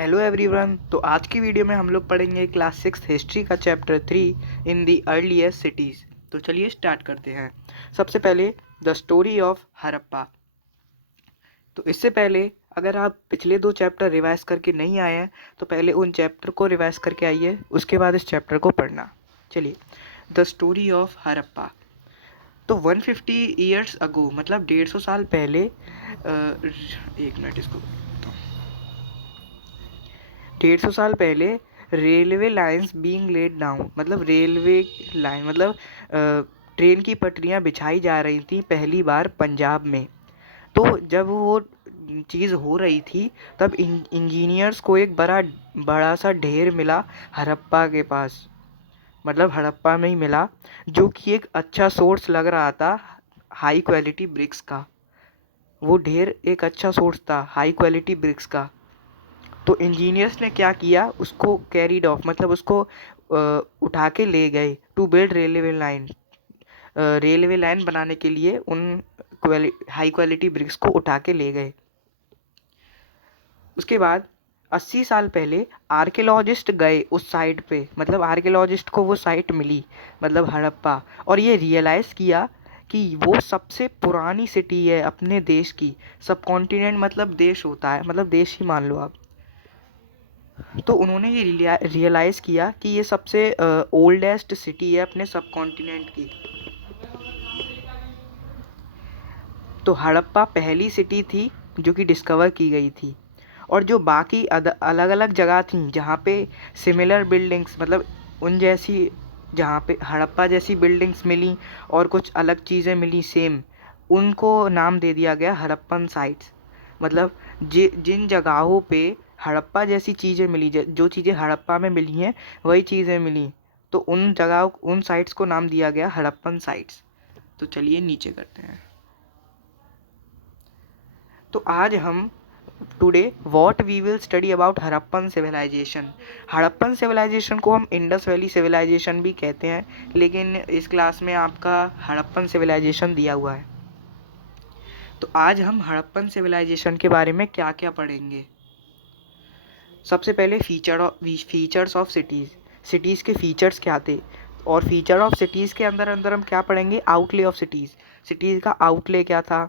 Hello everyone. तो आज की वीडियो में हम लोग पढ़ेंगे क्लास 6 हिस्ट्री का chapter 3 in the earliest cities. तो चलिए स्टार्ट करते हैं। सबसे पहले द स्टोरी ऑफ हड़प्पा। तो इससे पहले अगर आप पिछले 2 चैप्टर रिवाइज करके नहीं आए हैं तो पहले उन चैप्टर को रिवाइज करके आइए, उसके बाद इस चैप्टर को पढ़ना। चलिए, द स्टोरी ऑफ हड़प्पा। तो 150 ईयर्स अगो मतलब 150 साल पहले, एक मिनट इसको, 150 साल पहले railway lines being laid down मतलब रेलवे लाइन मतलब ट्रेन की पटरियां बिछाई जा रही थी पहली बार पंजाब में। तो जब वो चीज़ हो रही थी तब इंजीनियर्स को एक बड़ा सा ढेर मिला हड़प्पा के पास, मतलब हड़प्पा में ही मिला, जो कि एक अच्छा सोर्स लग रहा था हाई क्वालिटी ब्रिक्स का। वो ढेर एक अच्छा सोर्स था हाई क्वालिटी ब्रिक्स का। तो इंजीनियर्स ने क्या किया, उसको कैरीड ऑफ मतलब उसको उठा के ले गए to build railway line. Railway line बनाने के लिए उन हाई क्वालिटी ब्रिक्स को उठा के ले गए। उसके बाद 80 साल पहले आर्कियोलॉजिस्ट गए उस साइट पे, मतलब आर्कियोलॉजिस्ट को वो साइट मिली मतलब हड़प्पा, और ये रियलाइज़ किया कि वो सबसे पुरानी सिटी है अपने देश की। सब कॉन्टिनेंट मतलब देश होता है, मतलब देश ही मान लो आप। तो उन्होंने ये रियलाइज़ किया कि ये सबसे ओल्डेस्ट सिटी है अपने सब कॉन्टिनेंट की। तो हड़प्पा पहली सिटी थी जो कि डिस्कवर की गई थी, और जो बाकी अलग अलग जगह थी जहाँ पे सिमिलर बिल्डिंग्स मतलब उन जैसी, जहाँ पे हड़प्पा जैसी बिल्डिंग्स मिली और कुछ अलग चीज़ें मिली सेम, उनको नाम दे दिया गया हड़प्पन साइट्स। मतलब जिन जगहों पे हड़प्पा जैसी चीज़ें मिली, जो चीज़ें हड़प्पा में मिली हैं वही चीज़ें मिली, तो उन जगह उन साइट्स को नाम दिया गया हड़प्पन साइट्स। तो चलिए नीचे करते हैं। तो आज हम today what we will study about Harappan civilization. Harappan civilization को हम इंडस वैली सिविलाइजेशन भी कहते हैं, लेकिन इस क्लास में आपका हड़प्पन सिविलाइजेशन दिया हुआ है। तो आज हम हड़प्पन सिविलाइजेशन के बारे में क्या क्या पढ़ेंगे। सबसे पहले फीचर्स ऑफ सिटीज़। सिटीज़ के फीचर्स क्या थे, और फीचर ऑफ सिटीज़ के अंदर अंदर हम क्या पढ़ेंगे, आउटले ऑफ सिटीज़। सिटीज़ का आउटले क्या था,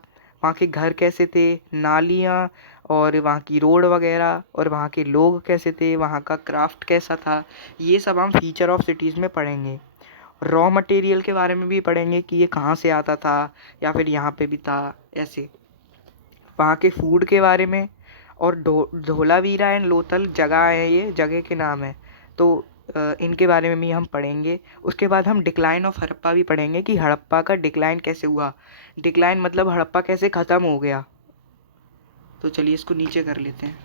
वहाँ के घर कैसे थे, नालियाँ और वहाँ की रोड वगैरह, और वहाँ के लोग कैसे थे, वहाँ का क्राफ्ट कैसा था, ये सब हम फीचर ऑफ सिटीज़ में पढ़ेंगे। रॉ मटेरियल के बारे में भी पढ़ेंगे कि ये कहाँ से आता था या फिर यहाँ पे भी था ऐसे। वहाँ के फूड के बारे में, और धोलावीरा एंड लोथल जगह है, ये जगह के नाम है, तो इनके बारे में भी हम पढ़ेंगे। उसके बाद हम डिक्लाइन ऑफ हड़प्पा भी पढ़ेंगे कि हड़प्पा का डिक्लाइन कैसे हुआ। डिक्लाइन मतलब हड़प्पा कैसे ख़त्म हो गया। तो चलिए इसको नीचे कर लेते हैं।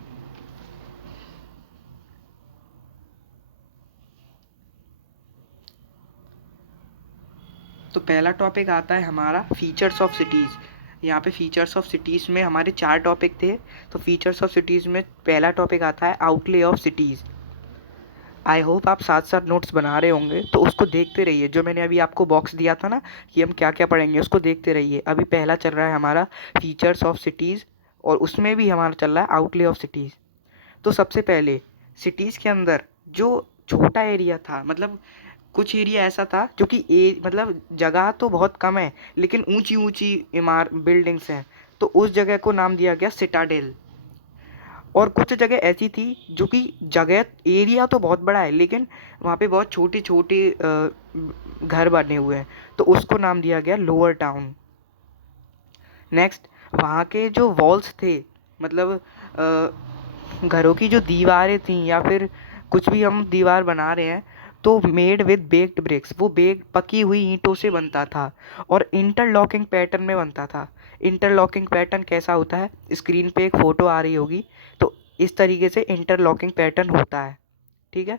तो पहला टॉपिक आता है हमारा फीचर्स ऑफ सिटीज़। यहाँ पे फीचर्स ऑफ सिटीज़ में हमारे 4 टॉपिक थे। तो फीचर्स ऑफ सिटीज़ में पहला टॉपिक आता है outlay of cities. I hope आप साथ साथ नोट्स बना रहे होंगे, तो उसको देखते रहिए। जो मैंने अभी आपको बॉक्स दिया था ना कि हम क्या क्या पढ़ेंगे, उसको देखते रहिए। अभी पहला चल रहा है हमारा फीचर्स ऑफ सिटीज़, और उसमें भी हमारा चल रहा है आउटले ऑफ सिटीज़। तो सबसे पहले सिटीज़ के अंदर जो छोटा एरिया था, मतलब कुछ एरिया ऐसा था जो कि मतलब जगह तो बहुत कम है लेकिन ऊंची ऊंची बिल्डिंग्स हैं, तो उस जगह को नाम दिया गया सिटाडेल। और कुछ जगह ऐसी थी जो कि जगह एरिया तो बहुत बड़ा है लेकिन वहाँ पे बहुत छोटे छोटे घर बने हुए हैं, तो उसको नाम दिया गया लोअर टाउन। नेक्स्ट, वहाँ के जो वॉल्स थे, मतलब घरों की जो दीवारें थीं या फिर कुछ भी हम दीवार बना रहे हैं, तो मेड विद बेक्ड ब्रिक्स, वो पकी हुई ईंटों से बनता था और इंटरलॉकिंग पैटर्न में बनता था। इंटरलॉकिंग पैटर्न कैसा होता है, स्क्रीन पे एक फ़ोटो आ रही होगी, तो इस तरीके से इंटरलॉकिंग पैटर्न होता है। ठीक है।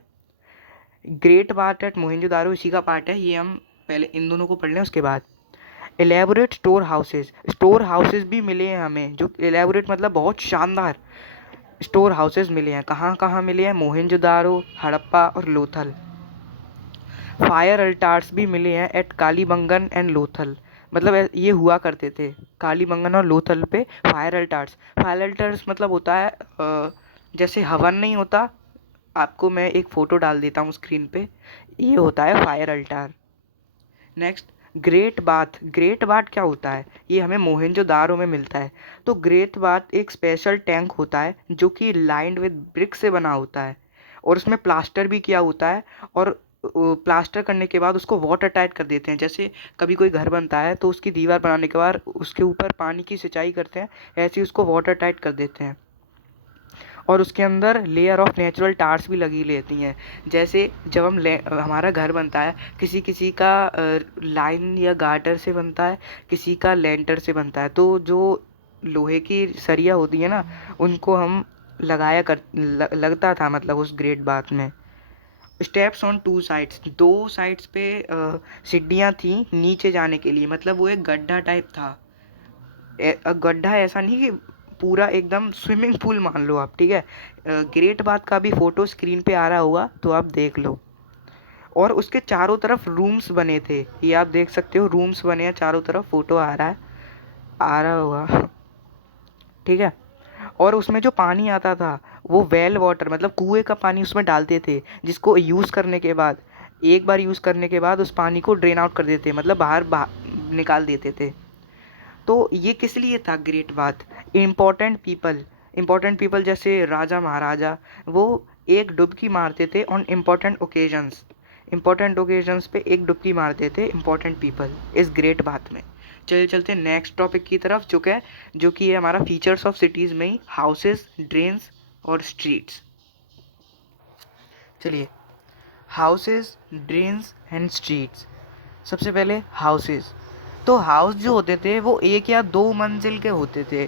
ग्रेट पार्ट एट मोहनजोदारो इसी का पार्ट है, ये हम पहले इन दोनों को पढ़ लें। उसके बाद एलेबोरेट स्टोर हाउसेज भी मिले हैं हमें, जो एलेबोरेट मतलब बहुत शानदार स्टोर हाउसेज मिले हैं। कहाँ कहाँ मिले हैं, मोहनजोदारो, हड़प्पा और लोथल। फायर अल्टार्स भी मिले हैं एट कालीबंगन एंड लोथल, मतलब ये हुआ करते थे कालीबंगन और लोथल पे फायर अल्टार्स। फायर अल्टार्स मतलब होता है जैसे हवन नहीं होता, आपको मैं एक फ़ोटो डाल देता हूँ स्क्रीन पे, ये होता है fire Alt. Next, great bath. Great bath क्या होता है? ये हमें मोहनजोदारो में मिलता है। तो ग्रेट बाथ एक स्पेशल टैंक होता है जो कि लाइंड विद ब्रिक से बना होता है और उसमें प्लास्टर भी किया होता है। और प्लास्टर करने के बाद उसको वाटर टाइट कर देते हैं। जैसे कभी कोई घर बनता है तो उसकी दीवार बनाने के बाद उसके ऊपर पानी की सिंचाई करते हैं, ऐसे ही उसको वाटर टाइट कर देते हैं। और उसके अंदर लेयर ऑफ नेचुरल टार्स भी लगी रहती हैं। जैसे जब हमारा घर बनता है, किसी किसी का लाइन या गार्टर से बनता है, किसी का लेंटर से बनता है, तो जो लोहे की सरिया होती है ना, उनको हम लगता था मतलब उस ग्रेट बाथ में। स्टेप्स ऑन टू साइड्स, दो साइड्स पे सीढ़ियाँ थी नीचे जाने के लिए, मतलब वो एक गड्ढा टाइप था। गड्ढा ऐसा नहीं कि पूरा एकदम स्विमिंग पूल मान लो आप, ठीक है। ग्रेट बाथ का भी फोटो स्क्रीन पे आ रहा होगा तो आप देख लो। और उसके चारों तरफ रूम्स बने थे, ये आप देख सकते हो, रूम्स बने हैं चारों तरफ, फोटो आ रहा होगा ठीक है। और उसमें जो पानी आता था वो वेल वाटर, मतलब कुएं का पानी उसमें डालते थे, जिसको यूज़ करने के बाद, एक बार यूज़ करने के बाद उस पानी को ड्रेन आउट कर देते, मतलब बाहर निकाल देते थे। तो ये किस लिए था ग्रेट बाथ? इम्पोर्टेंट पीपल जैसे राजा महाराजा, वो एक डुबकी मारते थे ऑन इम्पोर्टेंट ओकेजन्स पे एक डुबकी मारते थे इम्पोर्टेंट पीपल इस ग्रेट बाथ में। चलिए चलते हैं नेक्स्ट टॉपिक की तरफ, जो कि है हमारा फीचर्स ऑफ सिटीज़ में ही हाउसेस, ड्रेन्स और स्ट्रीट्स। चलिए, हाउसेस, ड्रेन्स एंड स्ट्रीट्स। सबसे पहले हाउसेस। तो हाउस जो होते थे वो एक या दो मंजिल के होते थे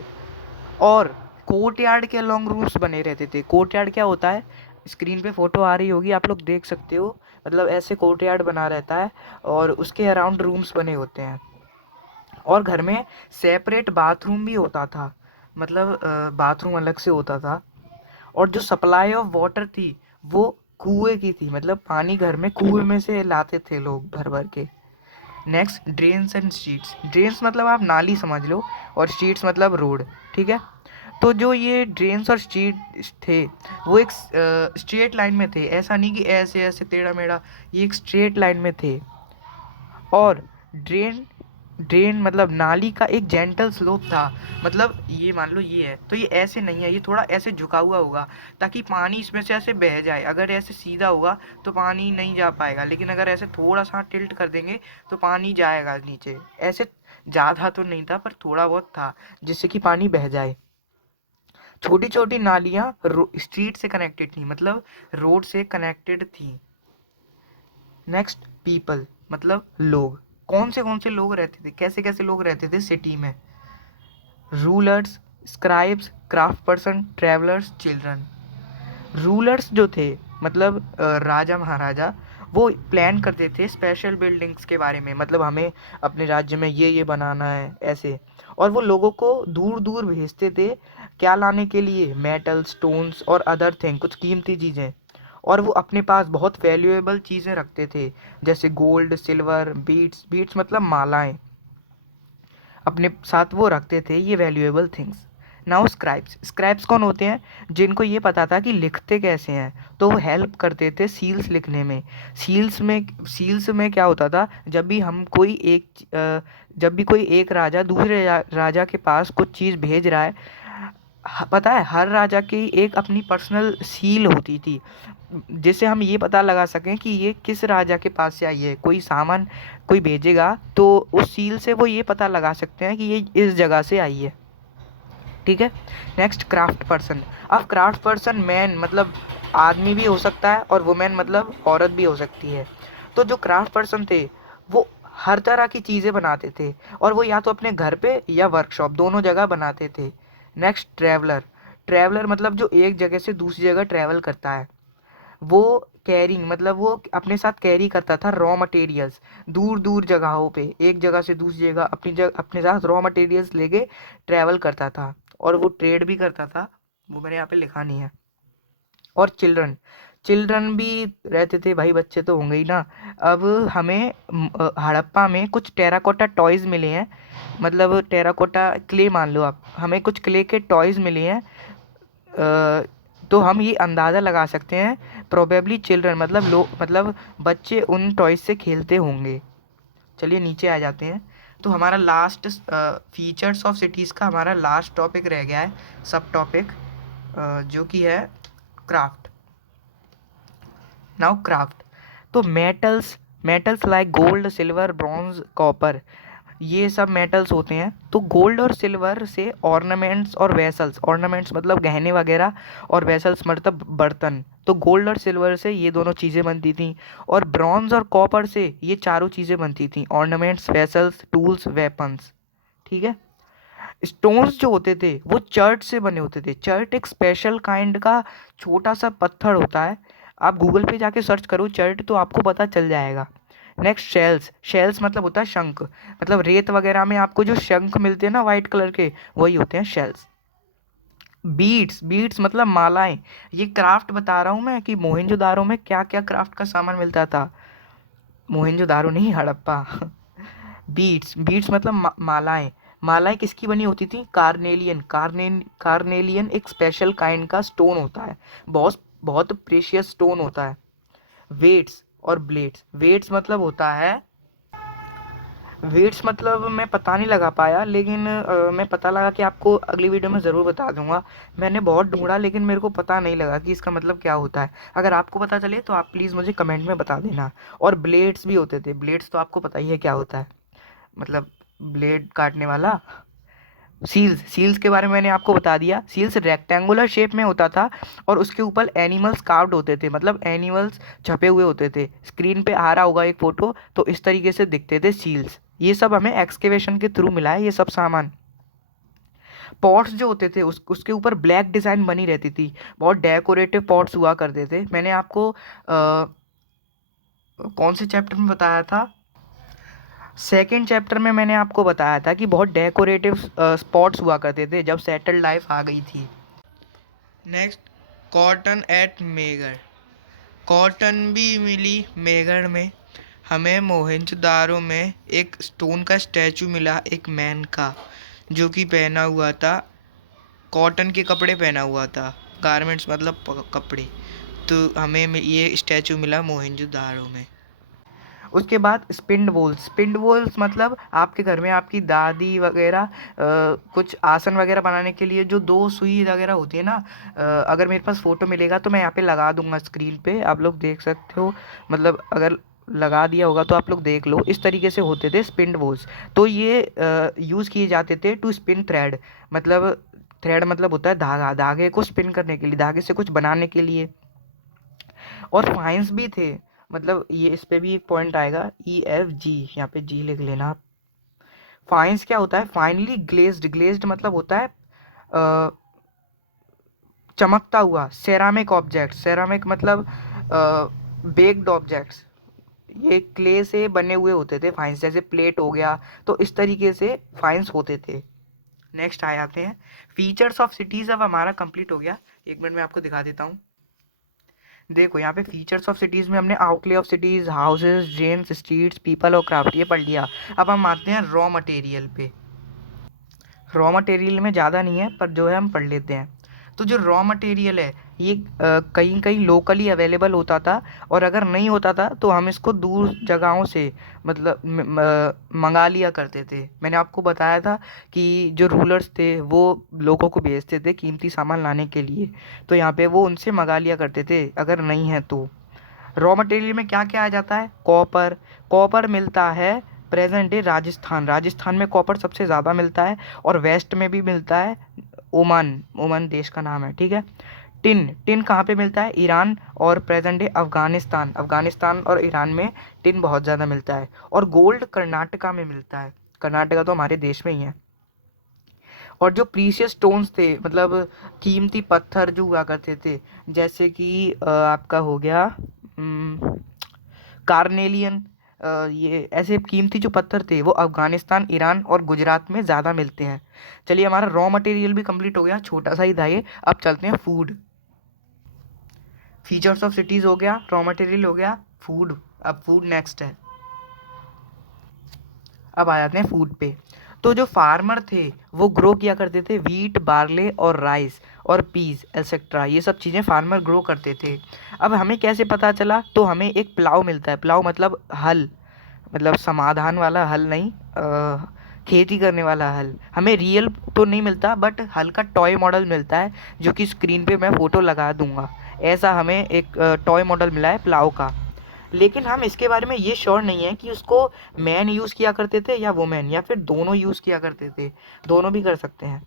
और कोर्टयार्ड के लॉन्ग रूम्स बने रहते थे। कोर्टयार्ड क्या होता है? स्क्रीन पे फोटो आ रही होगी, आप लोग देख सकते हो। मतलब ऐसे कोर्टयार्ड बना रहता है और उसके अराउंड रूम्स बने होते हैं। और घर में सेपरेट बाथरूम भी होता था, मतलब बाथरूम अलग से होता था। और जो सप्लाई ऑफ वाटर थी वो कुएं की थी, मतलब पानी घर में कुएं में से लाते थे लोग भर भर के। Next, drains and streets. Drains मतलब आप नाली समझ लो और स्ट्रीट्स मतलब रोड, ठीक है। तो जो ये ड्रेन्स और स्ट्रीट थे वो एक स्ट्रेट लाइन में थे, ऐसा नहीं कि ऐसे ऐसे टेढ़ा मेढ़ा, ये एक स्ट्रेट लाइन में थे। और ड्रेन ड्रेन मतलब नाली का एक जेंटल स्लोप था, मतलब ये मान लो ये है तो ये ऐसे नहीं है, ये थोड़ा ऐसे झुका हुआ होगा ताकि पानी इसमें से ऐसे बह जाए। अगर ऐसे सीधा होगा तो पानी नहीं जा पाएगा, लेकिन अगर ऐसे थोड़ा सा टिल्ट कर देंगे तो पानी जाएगा नीचे। ऐसे ज़्यादा तो नहीं था पर थोड़ा बहुत था जिससे कि पानी बह जाए। छोटी छोटी नालियाँ स्ट्रीट से कनेक्टेड थी, मतलब रोड से कनेक्टेड थी। नेक्स्ट, पीपल मतलब लोग। कौन से लोग रहते थे, कैसे कैसे लोग रहते थे सिटी में? Rulers, scribes, craft person, travellers, children. Rulers जो थे, मतलब राजा महाराजा, वो प्लान करते थे स्पेशल बिल्डिंग्स के बारे में, मतलब हमें अपने राज्य में ये बनाना है ऐसे। और वो लोगों को दूर दूर भेजते थे, क्या लाने के लिए? मेटल, स्टोन्स और अदर थिंग, कुछ कीमती चीज़ें। और वो अपने पास बहुत वैल्यूएबल चीज़ें रखते थे, जैसे गोल्ड, सिल्वर, बीट्स। बीट्स मतलब मालाएं, अपने साथ वो रखते थे ये valuable things. Now scribes. Scribes कौन होते हैं? जिनको ये पता था कि लिखते कैसे हैं, तो वो हेल्प करते थे सील्स लिखने में। सील्स में क्या होता था, जब भी कोई एक राजा दूसरे राजा के पास कुछ चीज़ भेज रहा है, पता है हर राजा की एक अपनी पर्सनल सील होती थी, जिससे हम ये पता लगा सकें कि ये किस राजा के पास से आई है। कोई सामान कोई भेजेगा तो उस सील से वो ये पता लगा सकते हैं कि ये इस जगह से आई है, ठीक है। Next, craft person. अब क्राफ्ट पर्सन मैन मतलब आदमी भी हो सकता है और वुमेन मतलब औरत भी हो सकती है। तो जो क्राफ्ट पर्सन थे वो हर तरह की चीज़ें बनाते थे और वो या तो अपने घर पे या वर्कशॉप दोनों जगह बनाते थे। Next, traveller. ट्रैवलर मतलब जो एक जगह से दूसरी जगह ट्रैवल करता है। वो कैरिंग मतलब वो अपने साथ कैरी करता था रॉ मटेरियल्स, दूर दूर जगहों पे, एक जगह से दूसरी जगह अपने साथ रॉ मटेरियल्स लेके ट्रैवल करता था। और वो ट्रेड भी करता था, वो मैंने यहाँ पे लिखा नहीं है। और चिल्ड्रन, चिल्ड्रन भी रहते थे भाई, बच्चे तो होंगे ही ना। अब हमें हड़प्पा में कुछ टेराकोटा टॉयज़ मिले हैं, मतलब टेराकोटा क्ले मान लो आप, हमें कुछ क्ले के टॉयज़ मिले हैं तो हम ये अंदाज़ा लगा सकते हैं प्रोबेबली चिल्ड्रन मतलब बच्चे उन टॉयज से खेलते होंगे। चलिए नीचे आ जाते हैं। तो हमारा लास्ट फीचर्स ऑफ सिटीज़ का हमारा लास्ट टॉपिक रह गया है, सब टॉपिक, जो कि है क्राफ्ट। Now craft. तो metals like gold, silver, bronze, copper, ये सब मेटल्स होते हैं। तो गोल्ड और सिल्वर से ऑर्नामेंट्स और वेसल्स, ऑर्नामेंट्स मतलब गहने वगैरह, और वेसल्स मतलब बर्तन, तो गोल्ड और सिल्वर से ये दोनों चीज़ें बनती थी। और ब्रॉन्ज और कॉपर से ये चारों चीज़ें बनती थी, ऑर्नामेंट्स, वेसल्स, टूल्स, वेपन्स। ठीक है। स्टोन्स जो होते थे वो चर्ट से बने होते थे। चर्ट एक स्पेशल काइंड का छोटा सा पत्थर होता है। आप गूगल पे जाके सर्च करो चर्ट तो आपको पता चल जाएगा। Next shells. शेल्स मतलब होता है शंख, मतलब रेत वगैरह में आपको जो शंख मिलते हैं ना वाइट कलर के, वही होते हैं शेल्स। बीड्स मतलब मालाएं। ये क्राफ्ट बता रहा हूँ मैं कि मोहनजोदारो में क्या क्या क्राफ्ट का सामान मिलता था। मोहनजोदारो नहीं, हड़प्पा। बीड्स मतलब मालाएं। मालाएं किसकी बनी होती थी? कार्नेलियन एक स्पेशल काइंड का स्टोन होता है, बहुत बहुत प्रेशियस स्टोन होता है। वेट्स और ब्लेड्स। वेट्स मतलब मैं पता नहीं लगा पाया, लेकिन मैं पता लगा कि आपको अगली वीडियो में ज़रूर बता दूंगा। मैंने बहुत ढूंढा लेकिन मेरे को पता नहीं लगा कि इसका मतलब क्या होता है। अगर आपको पता चले तो आप प्लीज़ मुझे कमेंट में बता देना। और ब्लेड्स भी होते थे। ब्लेड्स तो आपको पता ही है क्या होता है, मतलब ब्लेड काटने वाला। सील्स के बारे में मैंने आपको बता दिया। सील्स रेक्टेंगुलर शेप में होता था और उसके ऊपर एनिमल्स कार्व्ड होते थे, मतलब एनिमल्स छपे हुए होते थे। स्क्रीन पे आ रहा होगा एक फोटो, तो इस तरीके से दिखते थे सील्स। ये सब हमें एक्सकेवेशन के थ्रू मिला है ये सब सामान। पॉट्स जो होते थे उसके ऊपर ब्लैक डिज़ाइन बनी रहती थी। बहुत डेकोरेटिव पॉट्स हुआ करते थे। मैंने आपको कौन से चैप्टर में बताया था? सेकेंड चैप्टर में मैंने आपको बताया था कि बहुत डेकोरेटिव स्पॉट्स हुआ करते थे जब सेटल्ड लाइफ आ गई थी। Next, cotton at Mehrgarh. Cotton भी मिली मेगढ़ में। हमें मोहनजोदारो में एक स्टोन का स्टैचू मिला, एक मैन का, जो कि पहना हुआ था, कॉटन के कपड़े पहना हुआ था। गारमेंट्स मतलब कपड़े। तो हमें ये स्टैचू मिला मोहनजोदारो में। उसके बाद स्पिंड वोल्स मतलब आपके घर में आपकी दादी वगैरह कुछ आसन वगैरह बनाने के लिए जो दो सुई वगैरह होती है ना, अगर मेरे पास फ़ोटो मिलेगा तो मैं यहाँ पे लगा दूंगा स्क्रीन पे, आप लोग देख सकते हो। मतलब अगर लगा दिया होगा तो आप लोग देख लो। इस तरीके से होते थे स्पिंड वोल्स। तो ये यूज़ किए जाते थे टू स्पिन थ्रेड। मतलब थ्रेड मतलब होता है धागा, धागे को स्पिन करने के लिए, धागे से कुछ बनाने के लिए। और फाइन्स भी थे, मतलब ये इस पे भी एक पॉइंट आएगा, EFG, यहाँ पे जी लिख लेना आप। फाइन्स क्या होता है? फाइनली ग्लेज्ड मतलब होता है चमकता हुआ। सेरामिक ऑब्जेक्ट, सेरामिक मतलब बेक्ड ऑब्जेक्ट्स, ये क्ले से बने हुए होते थे फाइन्स, जैसे प्लेट हो गया। तो इस तरीके से फाइन्स होते थे। नेक्स्ट आ जाते हैं फीचर्स ऑफ सिटीज़। अब हमारा कंप्लीट हो गया। एक मिनट में आपको दिखा देता हूँ। देखो यहाँ पे फीचर्स ऑफ सिटीज़ में हमने outlay of cities, houses, drains, streets, people और क्राफ्ट ये पढ़ लिया। अब हम आते हैं रॉ मटेरियल पे। रॉ मटेरियल में ज़्यादा नहीं है पर जो है हम पढ़ लेते हैं। तो जो रॉ मटेरियल है ये कहीं कहीं लोकली अवेलेबल होता था, और अगर नहीं होता था तो हम इसको दूर जगहों से मतलब मंगा लिया करते थे। मैंने आपको बताया था कि जो रूलर्स थे वो लोगों को भेजते थे कीमती सामान लाने के लिए, तो यहाँ पे वो उनसे मंगा लिया करते थे अगर नहीं है तो। रॉ मटेरियल में क्या क्या आ जाता है? कॉपर। कॉपर मिलता है प्रेजेंट डे राजस्थान, राजस्थान में कॉपर सबसे ज़्यादा मिलता है, और वेस्ट में भी मिलता है। ओमान, ओमान देश का नाम है, ठीक है। टिन, टिन कहाँ पे मिलता है? ईरान और प्रेजेंट डे अफगानिस्तान, अफगानिस्तान और ईरान में टिन बहुत ज़्यादा मिलता है। और गोल्ड कर्नाटका में मिलता है, कर्नाटका तो हमारे देश में ही है। और जो प्रीशियस स्टोन्स थे, मतलब कीमती पत्थर जो हुआ करते थे, जैसे कि आपका हो गया कार्नेलियन, ये ऐसे कीमती जो पत्थर थे वो अफगानिस्तान, ईरान और गुजरात में ज़्यादा मिलते हैं। चलिए हमारा रॉ मटेरियल भी कंप्लीट हो गया, छोटा सा ही था ये। अब चलते हैं फूड। फीचर्स ऑफ सिटीज़ हो गया, रॉ मटेरियल हो गया, फूड। अब फूड नेक्स्ट है। अब आ जाते हैं फूड पे। तो जो फार्मर थे वो ग्रो किया करते थे वीट, बार्ले और राइस और पीस एटसेट्रा, ये सब चीज़ें फार्मर ग्रो करते थे। अब हमें कैसे पता चला, तो हमें एक प्लाव मिलता है, प्लाव मतलब हल, मतलब समाधान वाला हल नहीं, खेती करने वाला हल। हमें रियल तो नहीं मिलता बट हल का टॉय मॉडल मिलता है, जो कि स्क्रीन पे मैं फ़ोटो लगा दूंगा। ऐसा हमें एक टॉय मॉडल मिला है प्लाव का। लेकिन हम इसके बारे में ये श्योर नहीं है कि उसको मैन यूज़ किया करते थे या वुमेन, या फिर दोनों यूज़ किया करते थे, दोनों भी कर सकते हैं।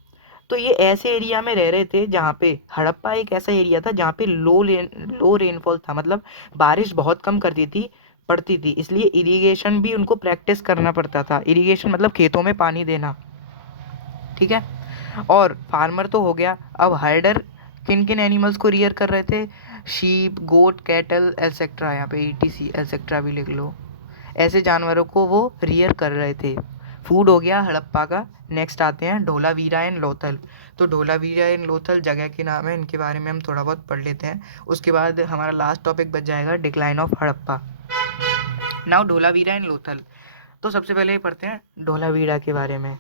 तो ये ऐसे एरिया में रह रहे थे जहाँ पे, हड़प्पा एक ऐसा एरिया था जहाँ पे लो रेनफॉल था, मतलब बारिश बहुत कम करती थी पड़ती थी, इसलिए इरिगेशन भी उनको प्रैक्टिस करना पड़ता था। इरिगेशन मतलब खेतों में पानी देना, ठीक है। और फार्मर तो हो गया, अब हर्डर किन किन एनिमल्स को रियर कर रहे थे, शीप, गोट, कैटल एटसेट्रा, यहाँ पे ईटीसी एटसेट्रा भी लिख लो, ऐसे जानवरों को वो रियर कर रहे थे। फूड हो गया हड़प्पा का। नेक्स्ट आते हैं धोलावीरा एंड लोथल। तो धोलावीरा एंड लोथल जगह के नाम है, इनके बारे में हम थोड़ा बहुत पढ़ लेते हैं, उसके बाद हमारा लास्ट टॉपिक बच जाएगा decline of Harappa. Now Dholavira and Lothal. तो सबसे पहले पढ़ते हैं धोलावीरा के बारे में।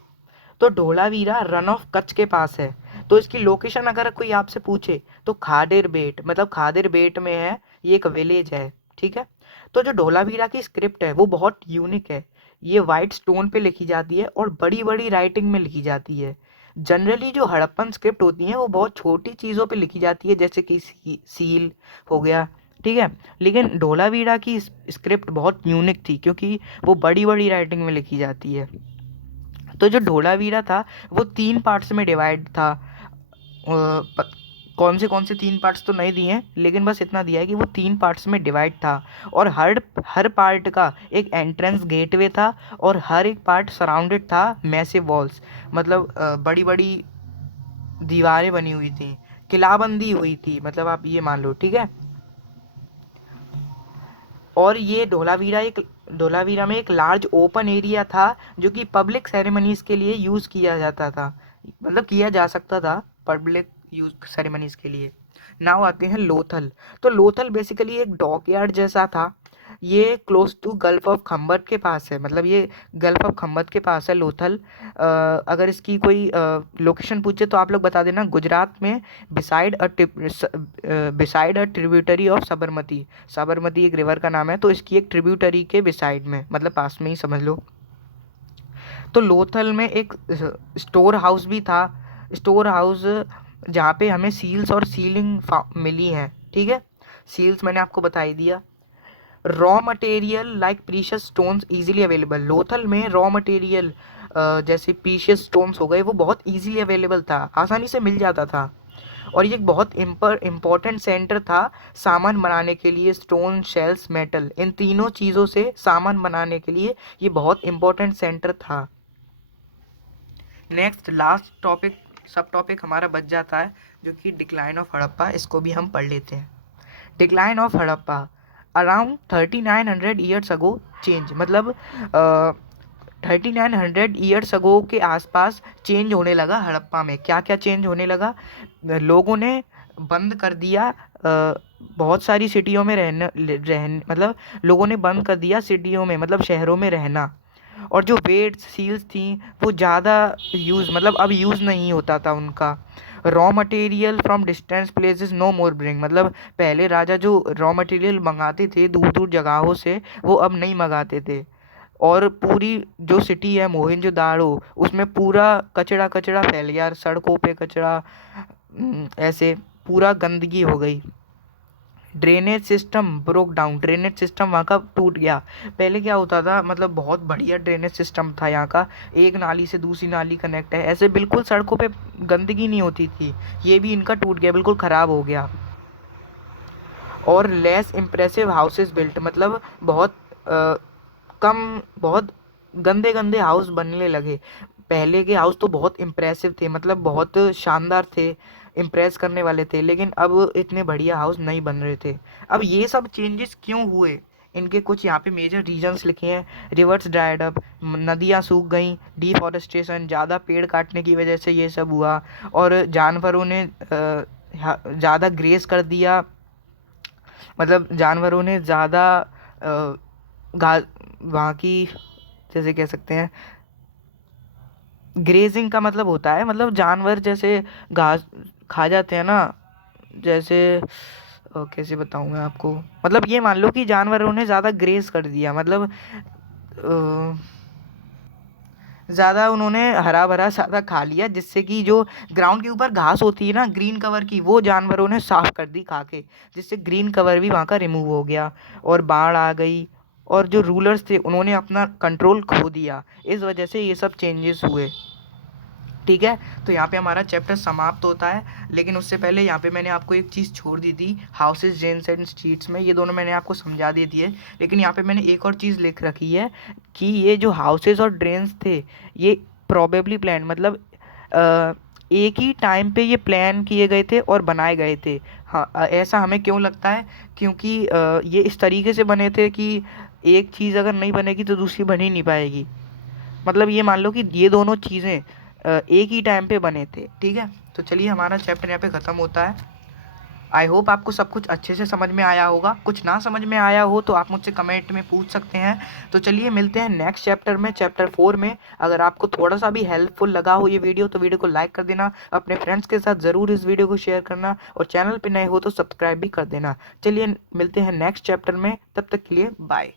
तो धोलावीरा रन ऑफ कच्छ के पास है। तो इसकी लोकेशन अगर कोई आपसे पूछे तो खादेर बेट, मतलब खादेर बेट में है, ये एक विलेज है, ठीक है। तो जो धोलावीरा की स्क्रिप्ट है वो बहुत यूनिक है। ये वाइट स्टोन पे लिखी जाती है और बड़ी बड़ी राइटिंग में लिखी जाती है। जनरली जो हड़प्पन स्क्रिप्ट होती है वो बहुत छोटी चीज़ों पे लिखी जाती है, जैसे कि सील हो गया, ठीक है। लेकिन धोलावीरा की स्क्रिप्ट बहुत यूनिक थी क्योंकि वो बड़ी बड़ी राइटिंग में लिखी जाती है। तो जो धोलावीरा था वो 3 पार्ट्स में डिवाइड था। कौन से 3 पार्ट्स तो नहीं दिए हैं, लेकिन बस इतना दिया है कि वो 3 पार्ट्स में डिवाइड था। और हर हर पार्ट का एक एंट्रेंस गेटवे था, और हर एक पार्ट सराउंडेड था मैसिव वॉल्स, मतलब बड़ी बड़ी दीवारें बनी हुई थी, किलाबंदी हुई थी, मतलब आप ये मान लो, ठीक है। और ये धोलावीरा में एक लार्ज ओपन एरिया था जो कि पब्लिक सेरेमनीज के लिए यूज़ किया जाता था, मतलब किया जा सकता था पब्लिक यूज सेरेमनीज के लिए। नाउ आते हैं लोथल। तो लोथल बेसिकली एक डॉकयार्ड जैसा था। ये क्लोज टू गल्फ ऑफ खम्बत के पास है, मतलब ये गल्फ ऑफ खम्बत के पास है लोथल। अगर इसकी कोई लोकेशन पूछे तो आप लोग बता देना, गुजरात में, beside a tributary of Sabarmati. Sabarmati एक रिवर का नाम है, तो इसकी एक ट्रिब्यूटरी के बिसाइड में, मतलब पास में ही समझ लो। तो लोथल में एक स्टोर हाउस भी था, स्टोर हाउस जहाँ पे हमें सील्स और सीलिंग मिली हैं, ठीक है। सील्स मैंने आपको बता ही दिया। Raw material like precious stones easily available. Lothal में रॉ मटेरियल जैसे प्रीशियस स्टोन्स हो गए वो बहुत इजीली अवेलेबल था, आसानी से मिल जाता था। और ये एक बहुत इम्पोर्टेंट सेंटर था सामान बनाने के लिए, स्टोन, शेल्स, मेटल, इन तीनों चीज़ों से सामान बनाने के लिए ये बहुत इम्पोर्टेंट सेंटर था। नेक्स्ट लास्ट टॉपिक, सब टॉपिक हमारा बच जाता है, जो कि डिक्लाइन ऑफ हड़प्पा, इसको भी हम पढ़ लेते हैं। Decline of Harappa around 3900 years ago change, मतलब 3900 ईयर्स अगो के आसपास चेंज होने लगा हड़प्पा में। क्या क्या चेंज होने लगा, लोगों ने बंद कर दिया बहुत सारी सिटियों में मतलब लोगों ने बंद कर दिया सिटियों में, मतलब शहरों में रहना। और जो वेट्स सील्स थी वो ज़्यादा यूज़, मतलब अब यूज़ नहीं होता था उनका। Raw material from distance places no more bring, मतलब पहले राजा जो रॉ मटेरियल मंगाते थे दूर दूर जगहों से, वो अब नहीं मंगाते थे। और पूरी जो सिटी है मोहनजोदाड़ो, उसमें पूरा कचरा कचरा फैल गया, सड़कों पे कचरा, ऐसे पूरा गंदगी हो गई। Drainage system broke down, drainage system वहाँ का टूट गया। पहले क्या होता था, मतलब बहुत बढ़िया ड्रेनेज सिस्टम था यहाँ का, एक नाली से दूसरी नाली कनेक्ट है, ऐसे बिल्कुल सड़कों पे गंदगी नहीं होती थी। ये भी इनका टूट गया, बिल्कुल ख़राब हो गया। और लेस इम्प्रेसिव हाउसेस बिल्ट, मतलब बहुत कम, बहुत गंदे गंदे हाउस बनने लगे। पहले के हाउस तो बहुत इम्प्रेसिव थे, मतलब बहुत शानदार थे, इम्प्रेस करने वाले थे, लेकिन अब इतने बढ़िया हाउस नहीं बन रहे थे। अब ये सब चेंजेस क्यों हुए, इनके कुछ यहाँ पे मेजर रीजंस लिखे हैं। रिवर्स ड्राइड अप, नदियाँ सूख गई, डिफॉरेस्टेशन, ज़्यादा पेड़ काटने की वजह से ये सब हुआ। और जानवरों ने ज़्यादा ग्रेस कर दिया, मतलब जानवरों ने ज़्यादा घा वहाँ की, जैसे कह सकते हैं, ग्रेजिंग का मतलब होता है, मतलब जानवर जैसे घास खा जाते हैं ना, जैसे कैसे बताऊँ मैं आपको, मतलब ये मान लो कि जानवरों ने ज़्यादा ग्रेज कर दिया, मतलब ज़्यादा उन्होंने हरा भरा ज़्यादा खा लिया, जिससे कि जो ग्राउंड के ऊपर घास होती है ना ग्रीन कवर की, वो जानवरों ने साफ कर दी खा के, जिससे ग्रीन कवर भी वहाँ का रिमूव हो गया और बाढ़ आ गई। और जो रूलर्स थे उन्होंने अपना कंट्रोल खो दिया, इस वजह से ये सब चेंजेस हुए। ठीक है, तो यहाँ पे हमारा चैप्टर समाप्त होता है, लेकिन उससे पहले यहाँ पे मैंने आपको एक चीज़ छोड़ दी थी, हाउसेज ड्रेन्स एंड स्ट्रीट्स में, ये दोनों मैंने आपको समझा दी थी है। लेकिन यहाँ पे मैंने एक और चीज़ लिख रखी है कि ये जो हाउसेज और ड्रेन्स थे ये प्रोबेबली प्लान, मतलब एक ही टाइम पे ये प्लान किए गए थे और बनाए गए थे। हाँ, ऐसा हमें क्यों लगता है, क्योंकि ये इस तरीके से बने थे कि एक चीज़ अगर नहीं बनेगी तो दूसरी बन ही नहीं पाएगी। मतलब ये मान लो कि ये दोनों चीज़ें एक ही टाइम पे बने थे। ठीक है, तो चलिए हमारा चैप्टर यहाँ पे ख़त्म होता है। आई होप आपको सब कुछ अच्छे से समझ में आया होगा। कुछ ना समझ में आया हो तो आप मुझसे कमेंट में पूछ सकते हैं। तो चलिए मिलते हैं नेक्स्ट चैप्टर में, चैप्टर 4 में। अगर आपको थोड़ा सा भी हेल्पफुल लगा हो ये वीडियो तो वीडियो को लाइक कर देना, अपने फ्रेंड्स के साथ ज़रूर इस वीडियो को शेयर करना, और चैनल पर नए हो तो सब्सक्राइब भी कर देना। चलिए मिलते हैं नेक्स्ट चैप्टर में, तब तक के लिए बाय।